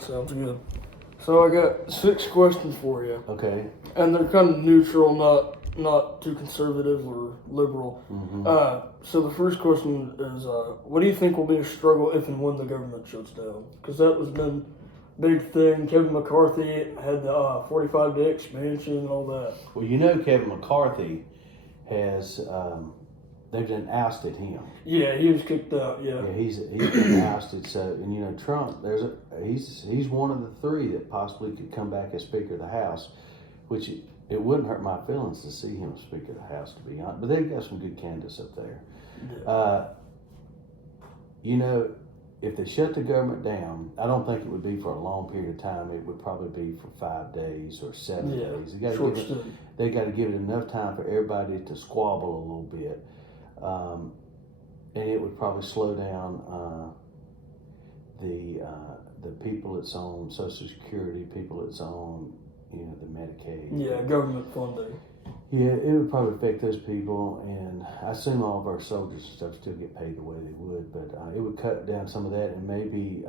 Sounds good. So I got 6 questions for you, Okay. and they're kind of neutral, not too conservative or liberal. Mm-hmm. So the first question is, what do you think will be a struggle if and when the government shuts down? Because that was been big thing. Kevin McCarthy had the 45-day expansion and all that. Well, Kevin McCarthy has they've done ousted him. Yeah, he was kicked out. Yeah. Yeah, he's been ousted. So, and Trump, he's one of the 3 that possibly could come back as Speaker of the House, which it wouldn't hurt my feelings to see him as Speaker of the House, to be honest. But they've got some good candidates up there. Yeah. If they shut the government down, I don't think it would be for a long period of time. It would probably be for 5 days or 7 days. They got to give it enough time for everybody to squabble a little bit. And it would probably slow down the people that's on Social Security, people that's on the Medicaid. Yeah, government funding. Yeah, it would probably affect those people, and I assume all of our soldiers and stuff still get paid the way they would, but it would cut down some of that, and maybe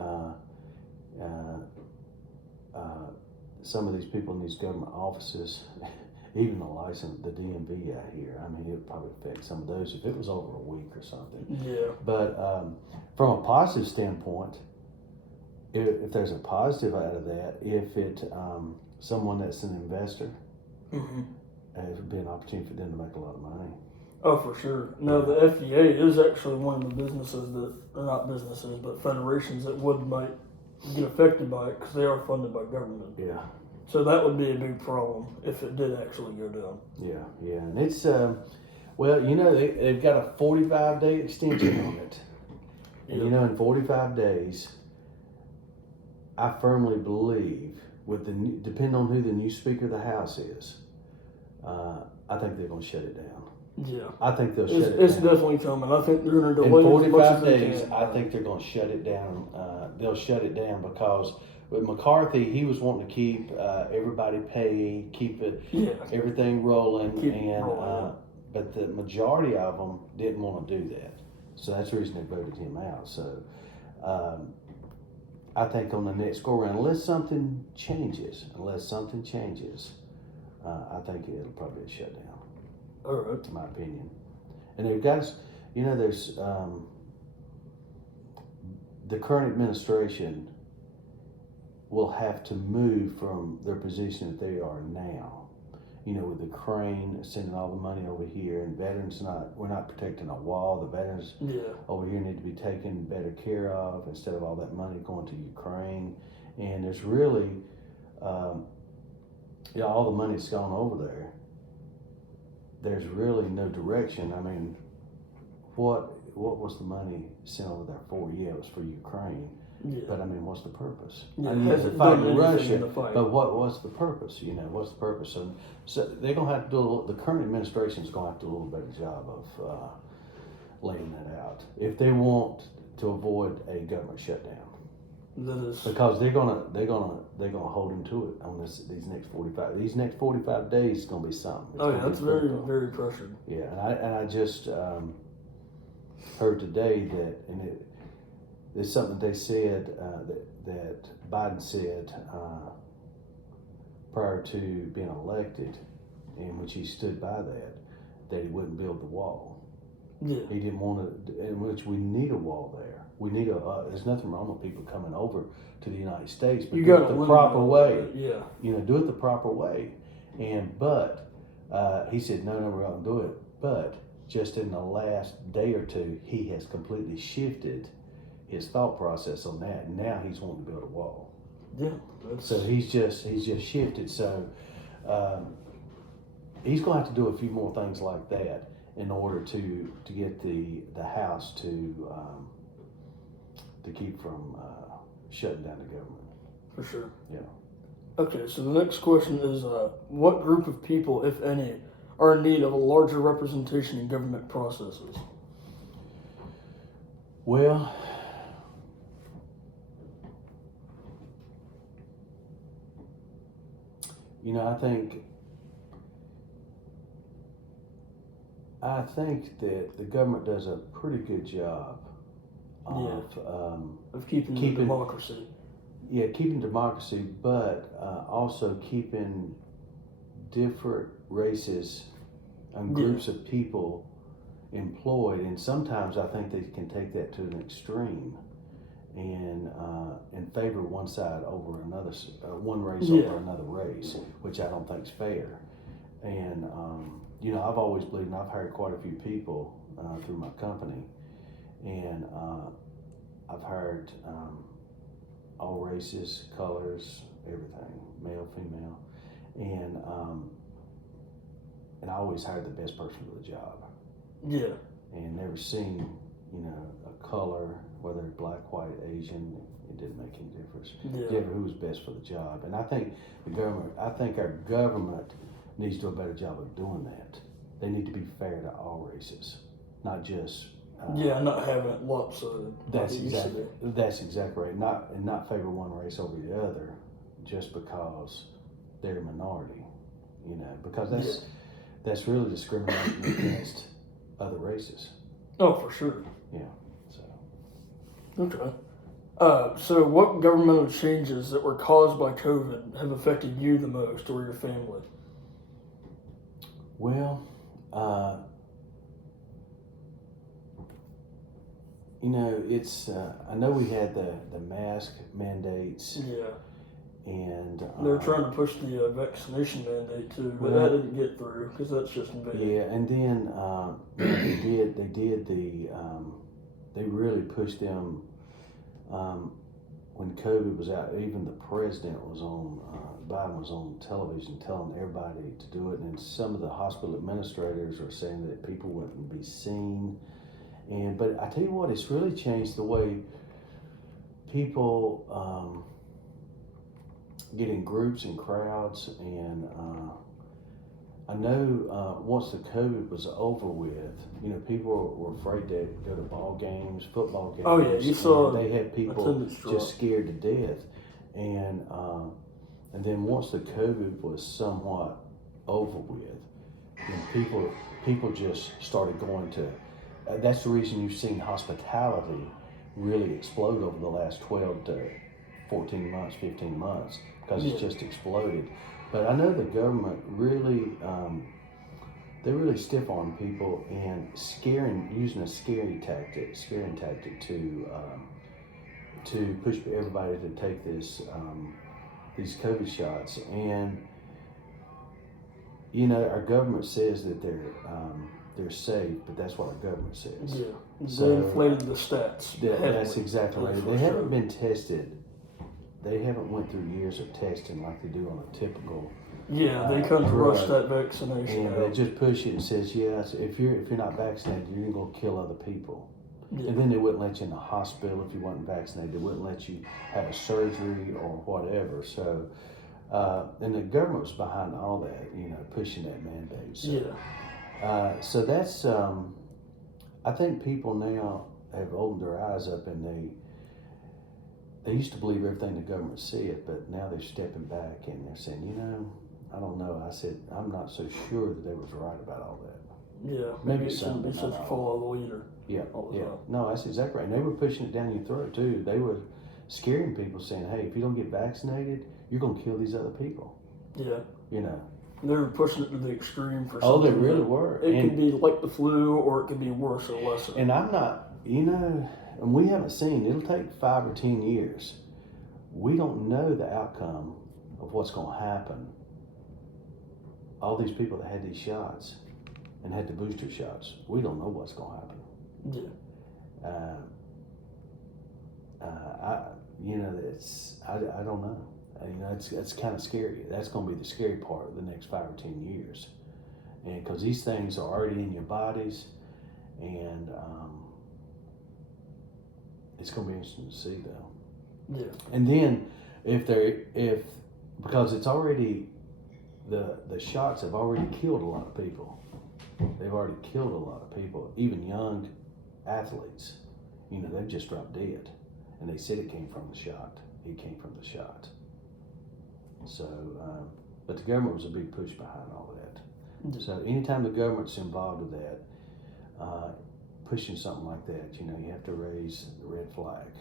some of these people in these government offices, even the DMV out here, I mean, it would probably affect some of those if it was over a week or something. Yeah. But from a positive standpoint, if there's a positive out of that, if it someone that's an investor, mm-hmm. it would be an opportunity for them to make a lot of money. Oh, for sure. No, the FDA is actually one of the businesses or not businesses, but federations that might get affected by it because they are funded by government. Yeah. So that would be a big problem if it did actually go down. Yeah, and it's they've got a 45-day extension on it. And in 45 days, I firmly believe, depending on who the new Speaker of the House is, I think they're going to shut it down. Yeah. I think they'll shut it down. It's definitely coming. I think they're going to delay in 45 as much days, as they can. I think they're going to shut it down. They'll shut it down because with McCarthy, he was wanting to keep everybody paid, keep everything rolling, but the majority of them didn't want to do that. So that's the reason they voted him out. So I think on the next go around, unless something changes, I think it'll probably be shut down. All right. In my opinion. And they've got, there's the current administration will have to move from their position that they are now. With Ukraine sending all the money over here, and we're not protecting our wall. The veterans over here need to be taken better care of instead of all that money going to Ukraine. And there's really, all the money's gone over there. There's really no direction. I mean, what was the money sent over there for? Yeah, it was for Ukraine. Yeah. But I mean, what's the purpose? Yeah, I mean, they're fighting Russia, but what's the purpose? What's the purpose? So they're gonna have to do the current administration is gonna have to do a little better job of laying that out if they want to avoid a government shutdown. Because they're gonna hold him to it on these next 45. These next 45 days is gonna be something. That's very very pressured. Yeah, and I just heard today that it's something they said that Biden said prior to being elected, in which he stood by that he wouldn't build the wall. Yeah. He didn't want to, in which we need a wall there. We need there's nothing wrong with people coming over to the United States, but do it the proper way. Yeah. Do it the proper way. But he said, no, we're not going to do it. But just in the last day or two, he has completely shifted his thought process on that. Now he's wanting to build a wall. Yeah. So he's just shifted. So he's going to have to do a few more things like that in order to get the House to keep from shutting down the government. For sure. Yeah. Okay, so the next question is, what group of people, if any, are in need of a larger representation in government processes? Well, I think that the government does a pretty good job of keeping democracy. Yeah, keeping democracy, but also keeping different races and groups of people employed. And sometimes I think they can take that to an extreme and favor one side over another, one race over another race, which I don't think is fair. And I've always believed, and I've hired quite a few people through my company, and I've hired all races, colors, everything, male, female, and I always hired the best person for the job. Yeah. And never seen, a color, whether black, white, Asian, it didn't make any difference. Yeah. Who was best for the job. And I think our government needs to do a better job of doing that. They need to be fair to all races, not just. Not having it lopsided. That's exactly right. Not favor one race over the other, just because they're a minority. Because that's really discriminating against other races. Oh, for sure. Yeah. So. Okay. So what governmental changes that were caused by COVID have affected you the most or your family? Well, it's. I know we had the mask mandates. Yeah. And they're trying to push the vaccination mandate too, but that didn't get through because that's just big. Yeah, and then they really pushed them when COVID was out. Even the president was on Biden was on television telling everybody to do it, and some of the hospital administrators are saying that people wouldn't be seen. But I tell you what, it's really changed the way people get in groups and crowds. And I know once the COVID was over with, people were afraid to go to ball games, football games. Oh yeah, you saw. They had people just scared to death, and then once the COVID was somewhat over with, people just started going to. That's the reason you've seen hospitality really explode over the last 12 to 14 months, 15 months, because it's just exploded. But I know the government really, they really stiff on people and using a scaring tactic to push everybody to take these COVID shots. And our government says that they're safe, but that's what our government says. Yeah, they inflated the stats. That's exactly right. They haven't been tested. They haven't went through years of testing like they do on a typical. Yeah, they couldn't rush that vaccination. And they just push it and says, yes, if you're not vaccinated, you're going to kill other people. Yeah. And then they wouldn't let you in the hospital if you weren't vaccinated. They wouldn't let you have a surgery or whatever. So, and the government was behind all that, pushing that mandate. So, yeah. So that's, I think people now have opened their eyes up, and they used to believe everything the government said, but now they're stepping back and they're saying, I don't know. I said, I'm not so sure that they was right about all that. Yeah, maybe it shouldn't be such a follow the leader. Yeah, No, that's exactly right. And they were pushing it down your throat too. They were scaring people, saying, hey, if you don't get vaccinated, you're going to kill these other people. Yeah. They were pushing it to the extreme for something. Oh, they really were. It could be like the flu, or it could be worse or lesser. And I'm not, and we haven't seen, it'll take 5 or 10 years. We don't know the outcome of what's going to happen. All these people that had these shots and had the booster shots, we don't know what's going to happen. Yeah. I don't know. It's kind of scary. That's going to be the scary part of the next 5 or 10 years, and because these things are already in your bodies, and it's going to be interesting to see though. Yeah. And then because it's already the shots have already killed a lot of people. They've already killed a lot of people, even young athletes. They've just dropped dead, and they said it came from the shot. It came from the shot. So, but the government was a big push behind all of that. Mm-hmm. So anytime the government's involved with that, pushing something like that, you have to raise the red flag.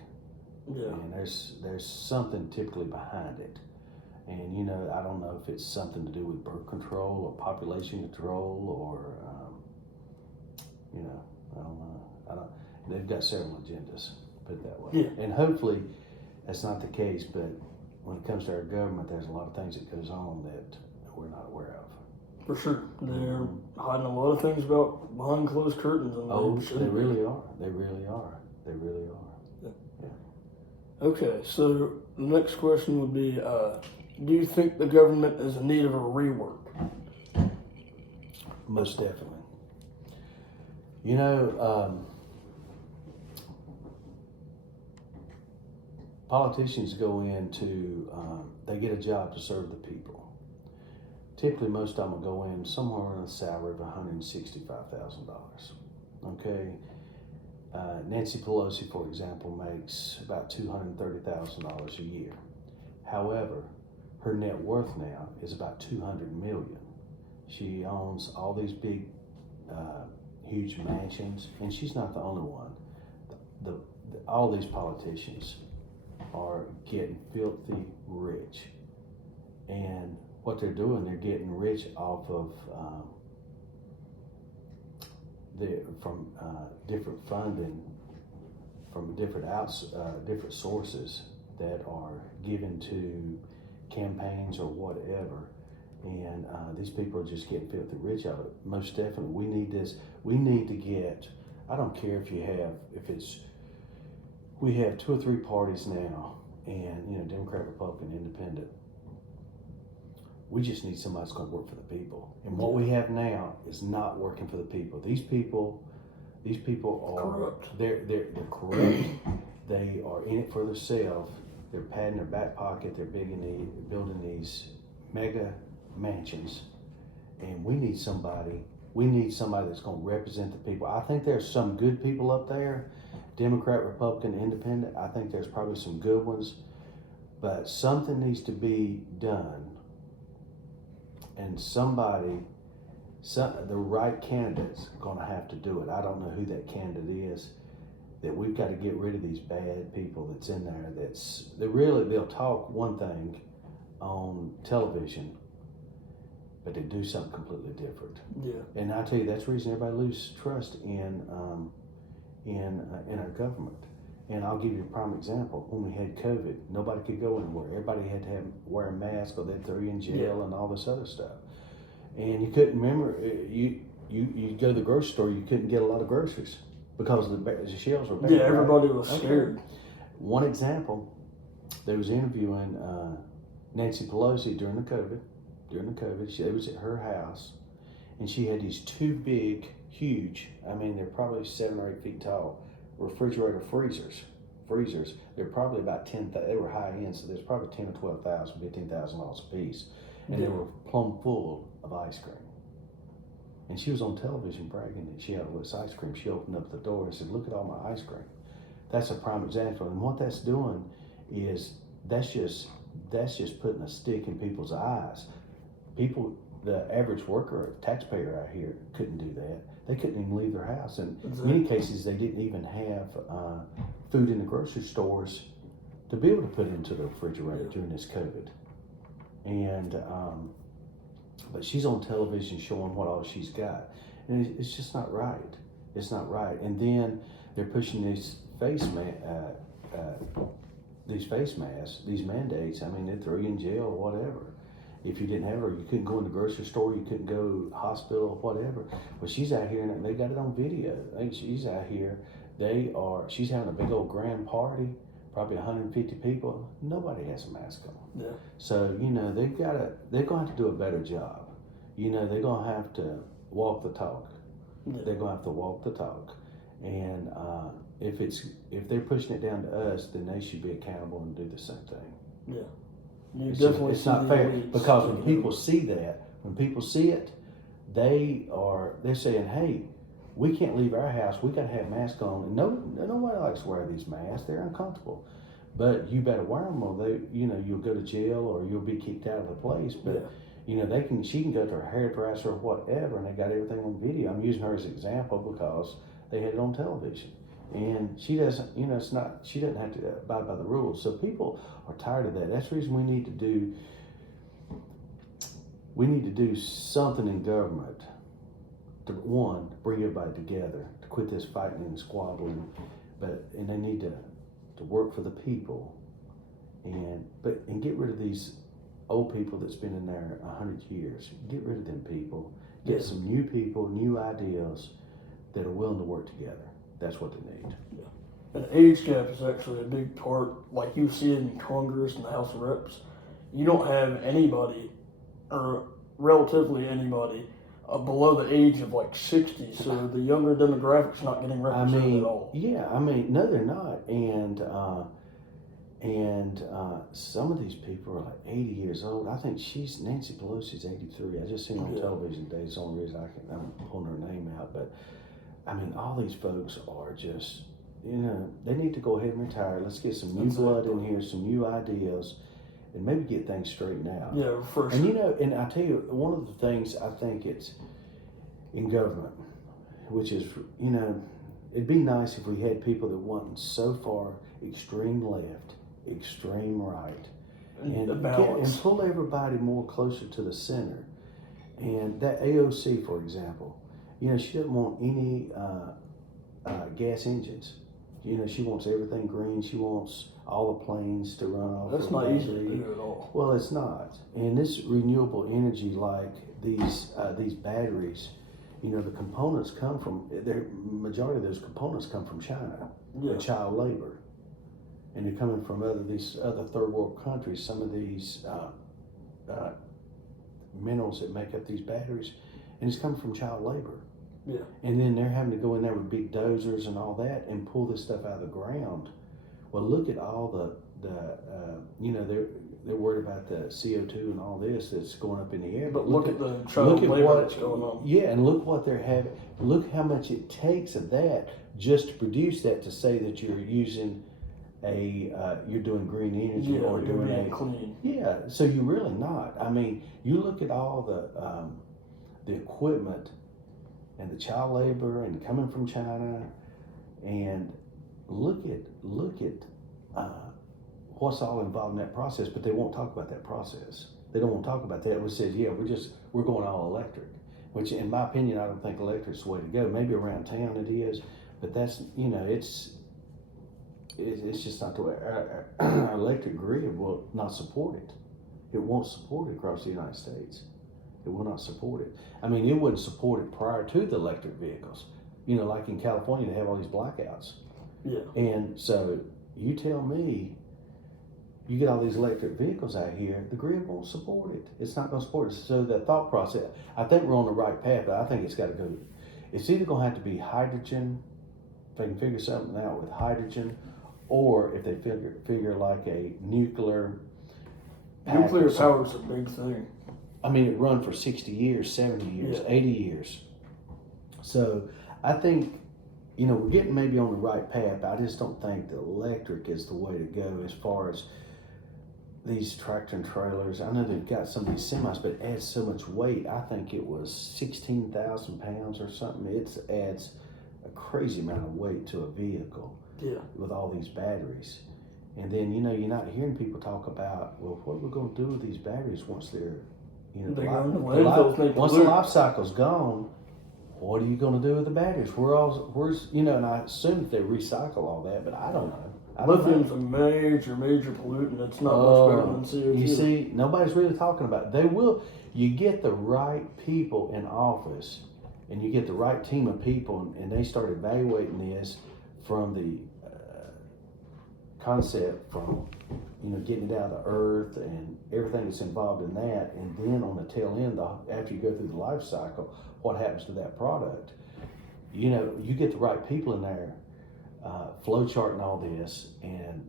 Yeah. And there's something typically behind it. And I don't know if it's something to do with birth control or population control or I don't know. They've got several agendas, put it that way. Yeah. And hopefully that's not the case, but when it comes to our government, there's a lot of things that goes on that we're not aware of. For sure. They're hiding a lot of things about behind closed curtains. And They really are. They really are. They really are. Okay, so the next question would be, do you think the government is in need of a rework? Most definitely. Politicians go into, they get a job to serve the people. Typically, most of them will go in somewhere around a salary of $165,000. Okay? Nancy Pelosi, for example, makes about $230,000 a year. However, her net worth now is about $200 million. She owns all these big, huge mansions, and she's not the only one. All these politicians are getting filthy rich, and what they're doing, they're getting rich off of from different funding from different sources that are given to campaigns or whatever, and these people are just getting filthy rich out of it. Most definitely, we need this. We need to get. I don't care if we have 2 or 3 parties now, and Democrat, Republican, Independent. We just need somebody that's going to work for the people. And what we have now is not working for the people. These people are corrupt. They're corrupt. They are in it for themselves. They're padding their back pocket. They're building these mega mansions. And we need somebody that's going to represent the people. I think there's some good people up there, Democrat, Republican, Independent. I think there's probably some good ones, but something needs to be done. And the right candidate's going to have to do it. I don't know who that candidate is. That we've got to get rid of these bad people that's in there. They'll talk one thing on television, but they do something completely different. Yeah. And I tell you, that's the reason everybody loses trust in our government. And I'll give you a prime example. When we had COVID, nobody could go anywhere. Everybody had to wear a mask, or they'd throw you in jail and all this other stuff. And you couldn't remember, you go to the grocery store, you couldn't get a lot of groceries because the shelves were bad. Yeah, everybody was scared. One example, they was interviewing Nancy Pelosi during the COVID. They was at her house, and she had these 2 big, huge, they're probably 7 or 8 feet tall, refrigerator freezers. They're probably about they were high end, so there's probably $10,000 or $12,000, $15,000 a piece, and they were plumb full of ice cream. And she was on television bragging that she had all this ice cream. She opened up the door and said, "Look at all my ice cream." That's a prime example. And what that's doing is that's just putting a stick in people's eyes. People, the average worker, taxpayer out here couldn't do that. They couldn't even leave their house. In many cases, they didn't even have food in the grocery stores to be able to put into the refrigerator during this COVID. And but she's on television showing what all she's got, and it's just not right. It's not right. And then they're pushing these face masks, these mandates. They'd throw you in jail or whatever if you didn't have her. You couldn't go in the grocery store. You couldn't go to hospital or whatever. Well, she's out here, and they got it on video. She's out here. She's having a big old grand party. Probably 150 people. Nobody has a mask on. Yeah. So they're gonna have to do a better job. They're gonna have to walk the talk. Yeah. They're gonna have to walk the talk. And if they're pushing it down to us, then they should be accountable and do the same thing. Yeah. It's not fair, because when people see it, they're saying, "Hey, we can't leave our house. We got to have masks on." And nobody likes to wear these masks. They're uncomfortable. But you better wear them, or you'll go to jail, or you'll be kicked out of the place. But she can go to her hairdresser or whatever, and they got everything on video. I'm using her as an example because they had it on television. And she doesn't, she doesn't have to abide by the rules. So people are tired of that. That's the reason we need to do something in government to, one, bring everybody together, to quit this fighting and squabbling, and they need to work for the people, and get rid of these old people that's been in there 100 years. Get rid of them people. Get some new people, new ideas that are willing to work together. That's what they need. Yeah. An age gap is actually a big part, like you see it in Congress and the House of Reps. You don't have anybody, or relatively anybody, below the age of like 60, so the younger demographic's not getting represented at all. Yeah, no, they're not, and some of these people are like 80 years old. I think Nancy Pelosi's 83. I just seen her on television today. It's the only reason I'm pulling her name out, but I mean, all these folks are just, they need to go ahead and retire. Let's get some new blood in here, some new ideas, and maybe get things straightened out. Yeah, for sure. And and I tell you, one of the things I think it's in government, which is, it'd be nice if we had people that wasn't so far extreme left, extreme right, and pull everybody more closer to the center. And that AOC, for example, she doesn't want any gas engines. She wants everything green. She wants all the planes to run off. That's not easy to do at all. Well, it's not. And this renewable energy, like these batteries, the components come from. The majority of those components come from China, the child labor, and they're coming from these other third world countries. Some of these minerals that make up these batteries, and it's coming from child labor. Yeah. And then they're having to go in there with big dozers and all that and pull this stuff out of the ground. Well, look at all they're worried about the CO2 and all this that's going up in the air. But look at the child labor that's going on. Yeah, and look what they're having. Look how much it takes of that just to produce that, to say that you're using you're doing green energy or doing clean. Yeah, so you're really not. I mean, you look at all the equipment and the child labor and coming from China, and look at what's all involved in that process. But they won't talk about that process. They don't want to talk about that. It says, we're going all electric, which in my opinion, I don't think electric's the way to go. Maybe around town it is, but that's, it's just not the way. Our electric grid will not support it. It won't support it across the United States. It will not support it. I mean, it wouldn't support it prior to the electric vehicles. Like in California, they have all these blackouts. Yeah. And so you tell me, you get all these electric vehicles out here, the grid won't support it. It's not going to support it. So the thought process, I think we're on the right path, but I think it's got to go. It's either going to have to be hydrogen, if they can figure something out with hydrogen, or if they figure like a nuclear. Nuclear power is a big thing. I mean, it run for 60 years, 70 years, 80 years. So I think, we're getting maybe on the right path, but I just don't think the electric is the way to go as far as these tractor and trailers. I know they've got some of these semis, but it adds so much weight. I think it was 16,000 pounds or something. It adds a crazy amount of weight to a vehicle with all these batteries. And then, you're not hearing people talk about, well, what are we going to do with these batteries once they're, once the life cycle's gone, what are you going to do with the batteries? Where's and I assume that they recycle all that, but I don't know. Lithium's a major pollutant. It's not much better than CO2. You see, nobody's really talking about it. They will. You get the right people in office, and you get the right team of people, and they start evaluating this from the concept, from getting it out of the earth and everything that's involved in that, and then on the tail end, after you go through the life cycle, what happens to that product? You get the right people in there, flow charting all this, and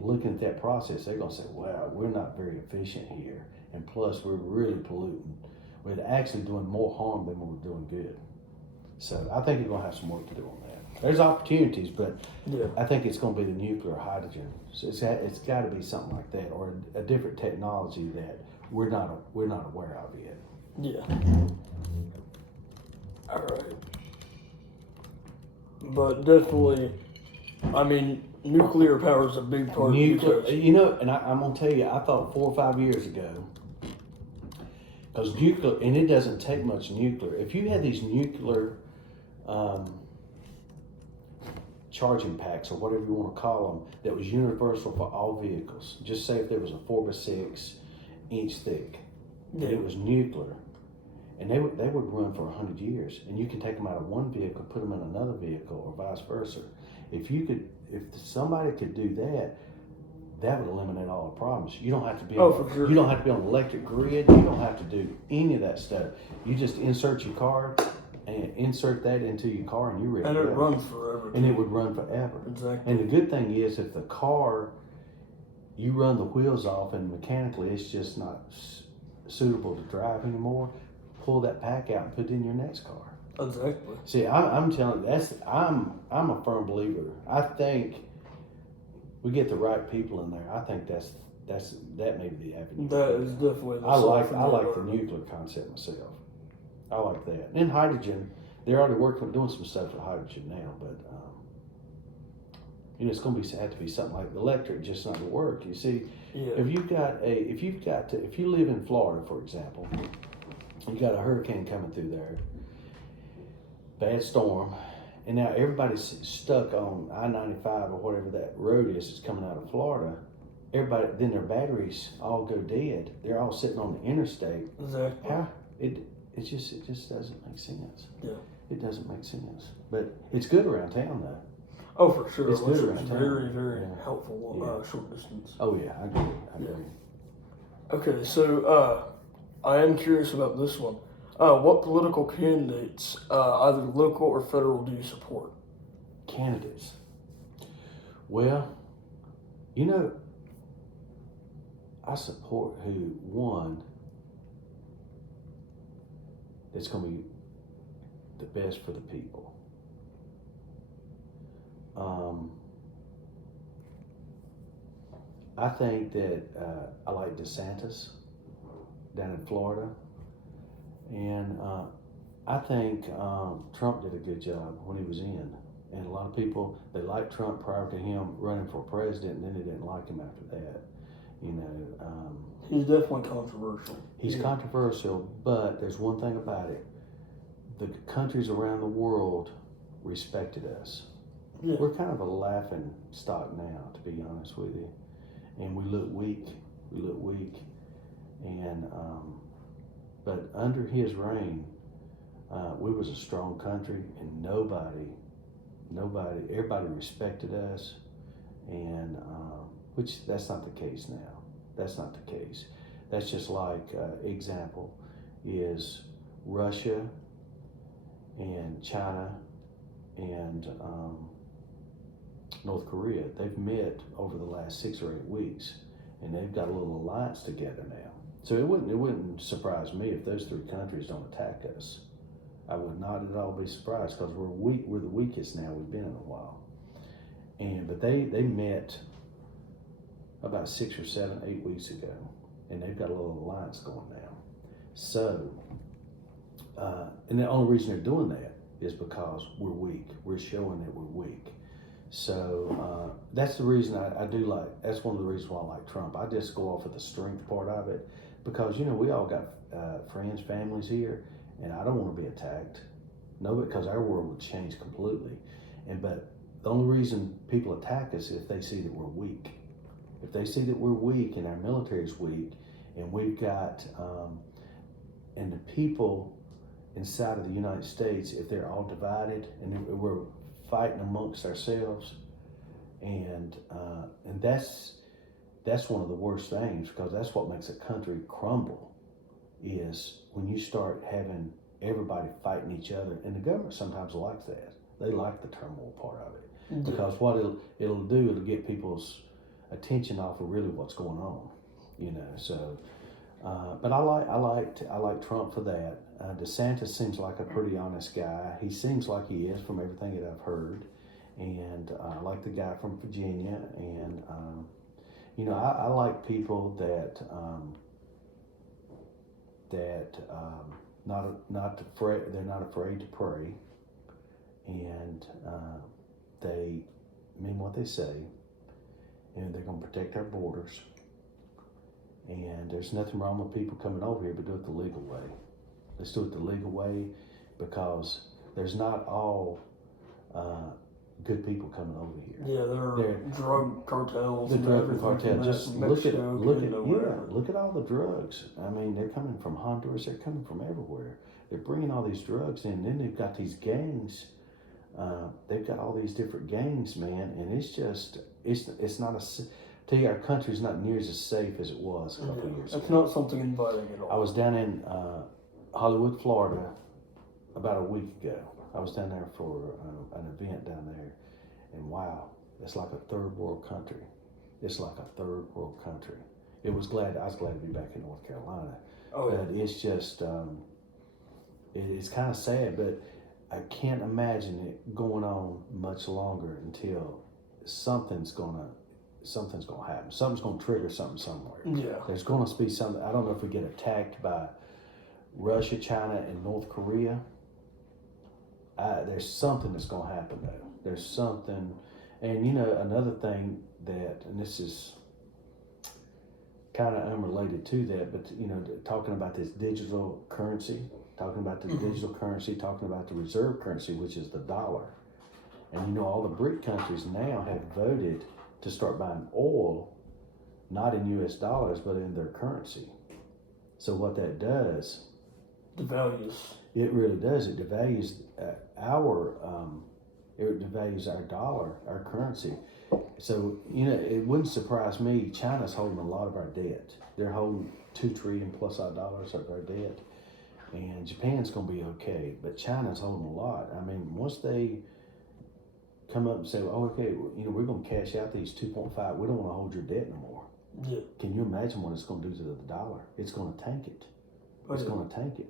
looking at that process, they're gonna say, wow, we're not very efficient here, and plus we're really polluting. We're actually doing more harm than we're doing good. So I think you're gonna have some work to do on that. There's opportunities, but I think it's going to be the nuclear hydrogen. So it's got to be something like that, or a different technology that we're not aware of yet. Yeah. All right. but definitely, I mean, nuclear power is a big part Nuclear, because you know, and I'm gonna tell you, I thought 4 or 5 years ago, because nuclear, and it doesn't take much nuclear. If you had these nuclear um, charging packs or whatever you want to call them, that was universal for all vehicles. Just say if there was a 4 by 6 inch thick, and it was nuclear, and they would run for 100 years, and you can take them out of one vehicle, put them in another vehicle, or vice versa. If somebody could do that, that would eliminate all the problems. You don't have to be for sure. You don't have to be on the electric grid. You don't have to do any of that stuff. You just insert your card and insert that into your car, and you're ready. And to it go. runs forever. And it would run forever. Exactly. And the good thing is, if the car, you run the wheels off and mechanically it's just not suitable to drive anymore, pull that pack out and put it in your next car. Exactly. See, I'm telling you, I'm a firm believer. I think we get the right people in there. I think that may be the avenue. That is definitely the I like the nuclear concept myself. I like that. And hydrogen, they're already doing some stuff with hydrogen now, but you know, it's going to have to be something like electric, just not to work. You see, if you live in Florida, for example, you got a hurricane coming through there, bad storm, and now everybody's stuck on I-95 or whatever that road is that's coming out of Florida. Everybody, then their batteries all go dead. They're all sitting on the interstate. Exactly. It just doesn't make sense. Yeah. It doesn't make sense. But it's good around town though. Oh, for sure. It's good It's around very, town. very Yeah. helpful short distance. Oh yeah, I agree. Okay, so I am curious about this one. What political candidates, either local or federal, do you support? Candidates. Well, you know, I support one that's going to be the best for the people. I think that I like DeSantis down in Florida, and I think Trump did a good job when he was in. And a lot of people, they liked Trump prior to him running for president, and then they didn't like him after that. You know, he's definitely controversial. He's controversial, but there's one thing about it: the countries around the world respected us. Yeah. We're kind of a laughing stock now, to be honest with you, and we look weak. And but under his reign, we was a strong country, and everybody respected us, and which that's not the case now. That's not the case. That's just like example is Russia and China and North Korea. They've met over the last 6 or 8 weeks, and they've got a little alliance together now. So it wouldn't surprise me if those 3 countries don't attack us. I would not at all be surprised, because we're weak. We're the weakest now we've been in a while. But they met about 6 or 7, 8 weeks ago, and they've got a little alliance going now. So, and the only reason they're doing that is because we're weak. We're showing that we're weak. So that's the reason I do like. That's one of the reasons why I like Trump. I just go off of the strength part of it, because you know we all got friends, families here, and I don't want to be attacked. No, because our world would change completely. But the only reason people attack us is if they see that we're weak. If they see that we're weak and our military is weak, and we've got, and the people inside of the United States, if they're all divided and we're fighting amongst ourselves, and that's one of the worst things, because that's what makes a country crumble, is when you start having everybody fighting each other. And the government sometimes likes that. They like the turmoil part of it, because what it'll do, it'll get people's attention off of really what's going on, you know. So, but I like Trump for that. DeSantis seems like a pretty honest guy. He seems like he is, from everything that I've heard. And I like the guy from Virginia. And you know, I like people that not afraid. They're not afraid to pray. and they mean what they say, and they're going to protect our borders. And there's nothing wrong with people coming over here, but do it the legal way. Let's do it the legal way, because there's not all good people coming over here. Yeah, there are drug cartels. The and drug everything cartel. from Just that, look at Mexico, look at all the drugs. I mean, they're coming from Honduras. They're coming from everywhere. They're bringing all these drugs in. And then they've got these gangs. They've got all these different gangs, man, and it's not tell you, our country's not near as safe as it was a couple years ago. It's not something inviting at all. I was down in Hollywood, Florida, about a week ago. I was down there for an event down there, and wow, it's like a third world country. It's like a third world country. I was glad to be back in North Carolina. Oh, yeah. But it's just, it's kind of sad, but I can't imagine it going on much longer until something's gonna happen. Something's gonna trigger something somewhere. Yeah. There's gonna be something. I don't know if we get attacked by Russia, China, and North Korea. There's something that's gonna happen though. There's something, and you know, another thing that, and this is kind of unrelated to that, but you know, talking about this digital currency, talking about the digital currency, talking about the reserve currency, which is the dollar. And you know, all the BRIC countries now have voted to start buying oil, not in US dollars, but in their currency. So what that does, Devalues. it really does. It devalues our dollar, our currency. So, you know, it wouldn't surprise me. China's holding a lot of our debt. They're holding $2 trillion plus of our debt. And Japan's going to be okay, but China's holding a lot. I mean, once they come up and say, "Oh, okay, you know, we're going to cash out these 2.5. We don't want to hold your debt no more." Yeah. Can you imagine what it's going to do to the dollar? It's going to tank it. It's Yeah. going to tank it.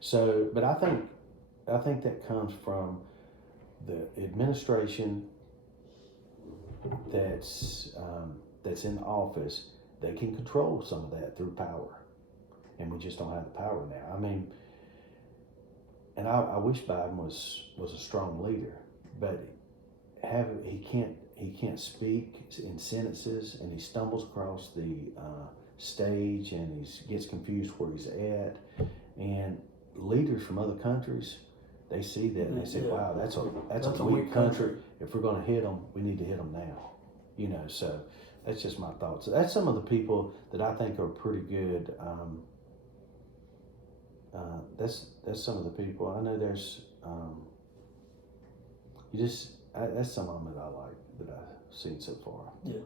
So, but I think that comes from the administration that's in office. They can control some of that through power, and we just don't have the power now. I mean, and I wish Biden was a strong leader, but he can't speak in sentences, and he stumbles across the stage, and he gets confused where he's at. And leaders from other countries, they see that and they say, "Wow, that's a weak country. If we're going to hit them, we need to hit them now." You know, so that's just my thoughts. So that's some of the people that I think are pretty good. That's some of the people. I know there's that's some of them that I like, that I've seen so far. Yeah.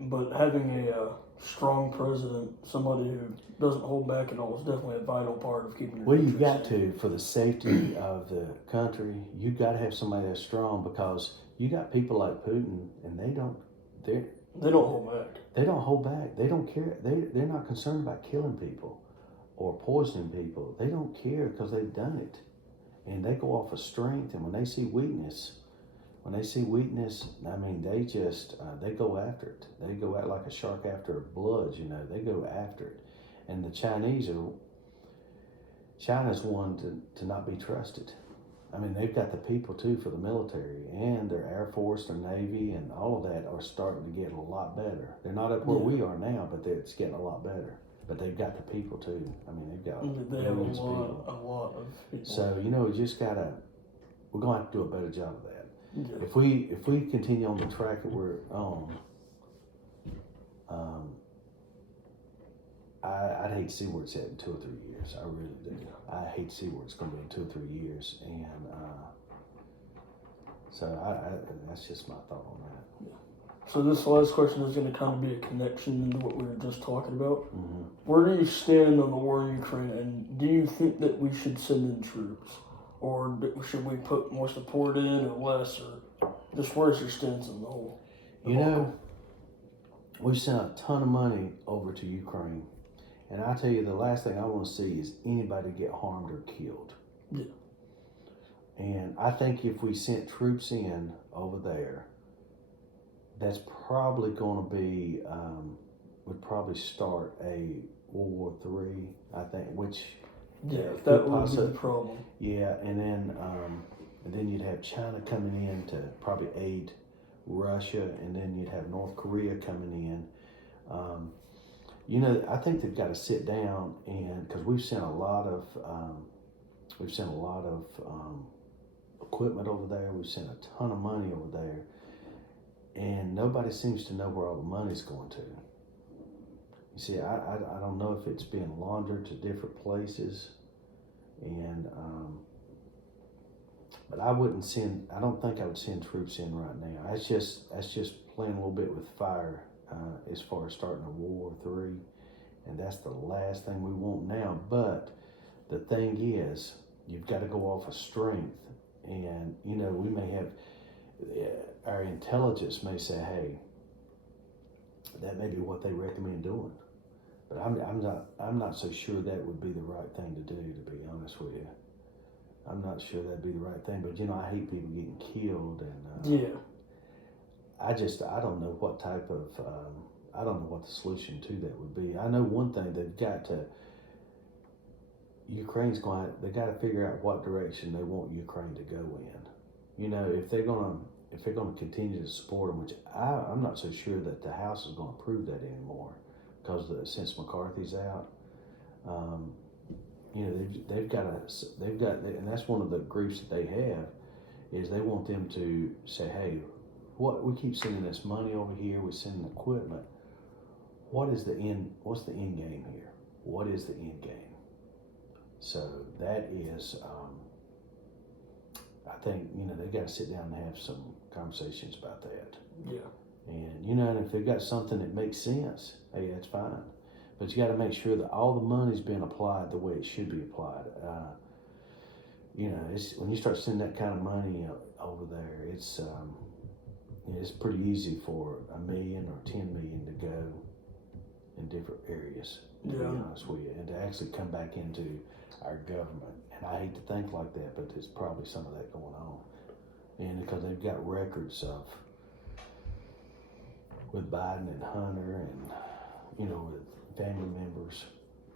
But having a strong president, somebody who doesn't hold back at all, is definitely a vital part of keeping your Well, you've country got safe. to, for the safety of the country, you've got to have somebody that's strong, because you got people like Putin, and they don't hold back. They don't hold back. They don't care. They're not concerned about killing people or poisoning people. They don't care, because they've done it, and they go off of strength. And when they see weakness, I mean, they just they go after it. They go out like a shark after blood. You know, they go after it. And the China's one to not be trusted. I mean, they've got the people too for the military, and their Air Force, their Navy, and all of that are starting to get a lot better. They're not up where we are now, but it's getting a lot better. But they've got the people too. I mean, they've got They have millions of people. a lot of people. So, you know, we're going to have to do a better job of that. Yeah. If we continue on the track that we're on, I'd hate to see where it's at in 2 or 3 years. I really do. I hate to see where it's going to be in 2 or 3 years, and so that's just my thought on that. So this last question is going to kind of be a connection into what we were just talking about. Mm-hmm. Where do you stand on the war in Ukraine, and do you think that we should send in troops, or should we put more support in, or less, or just where's your stance on the whole? You know, we've sent a ton of money over to Ukraine, and I tell you, the last thing I want to see is anybody get harmed or killed. Yeah. And I think if we sent troops in over there, that's probably going to be, would probably start a World War III, I think, which... Yeah, that would be the problem. Yeah, and then and then you'd have China coming in to probably aid Russia, and then you'd have North Korea coming in. I think they've got to sit down, and because we've sent a lot of equipment over there, we've sent a ton of money over there, and nobody seems to know where all the money's going to. You see, I don't know if it's being laundered to different places, and but I don't think I would send troops in right now. That's just playing a little bit with fire as far as starting a World War III, and that's the last thing we want now. But the thing is, you've got to go off of strength, and we may have our intelligence may say, hey, that may be what they recommend doing. But I'm not so sure that would be the right thing to do, to be honest with you. I'm not sure that'd be the right thing, but I hate people getting killed, and I don't know what type of I don't know what the solution to that would be. I know one thing, Ukraine's they got to figure out what direction they want Ukraine to go in. If they're gonna continue to support them, which I'm not so sure that the House is going to approve that anymore, because since McCarthy's out. They've got, and that's one of the griefs that they have, is they want them to say, hey, we keep sending this money over here, we're sending equipment. What's the end game here? What is the end game? So that is, I think, they got to sit down and have some conversations about that. Yeah. And, and if they've got something that makes sense, hey, that's fine. But you got to make sure that all the money's being applied the way it should be applied. It's when you start sending that kind of money over there, it's pretty easy for $1 million or $10 million to go in different areas. To be honest with you, and to actually come back into our government. And I hate to think like that, but there's probably some of that going on. And because they've got records with Biden and Hunter, and with family members,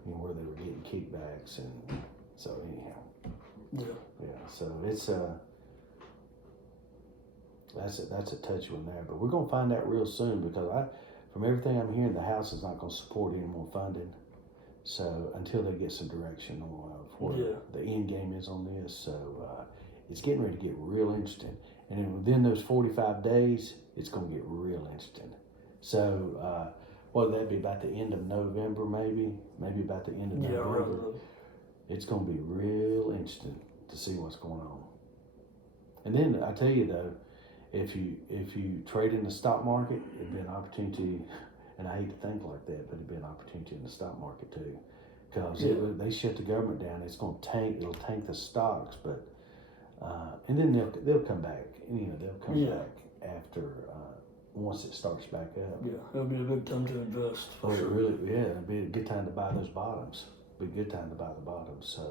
where they were getting kickbacks, and so anyhow. So it's that's a touchy one there, but we're gonna find out real soon, because from everything I'm hearing, the House is not gonna support any more funding. So until they get some direction on where the end game is on this, so it's getting ready to get real interesting, and then within those 45 days, it's gonna get real interesting. So. What would that be, about the end of November, maybe about the end of November? It's going to be real interesting to see what's going on. And then I tell you though, if you trade in the stock market, it'd be an opportunity. And I hate to think like that, but it'd be an opportunity in the stock market too, because they shut the government down. It's going to tank. It'll tank the stocks, but and then they'll come back. They'll come back after. Once it starts back up. Yeah, it'll be a good time to invest. Oh, sure. Really, it'll be a good time to buy those bottoms. It'll be a good time to buy the bottoms. So,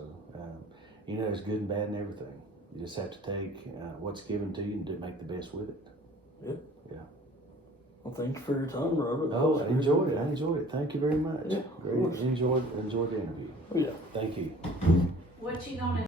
it's good and bad and everything. You just have to take what's given to you and make the best with it. Yeah. Well, thank you for your time, Robert. I enjoyed it. Thank you very much. Yeah, great. Enjoyed the interview. Oh, yeah. Thank you. What you gonna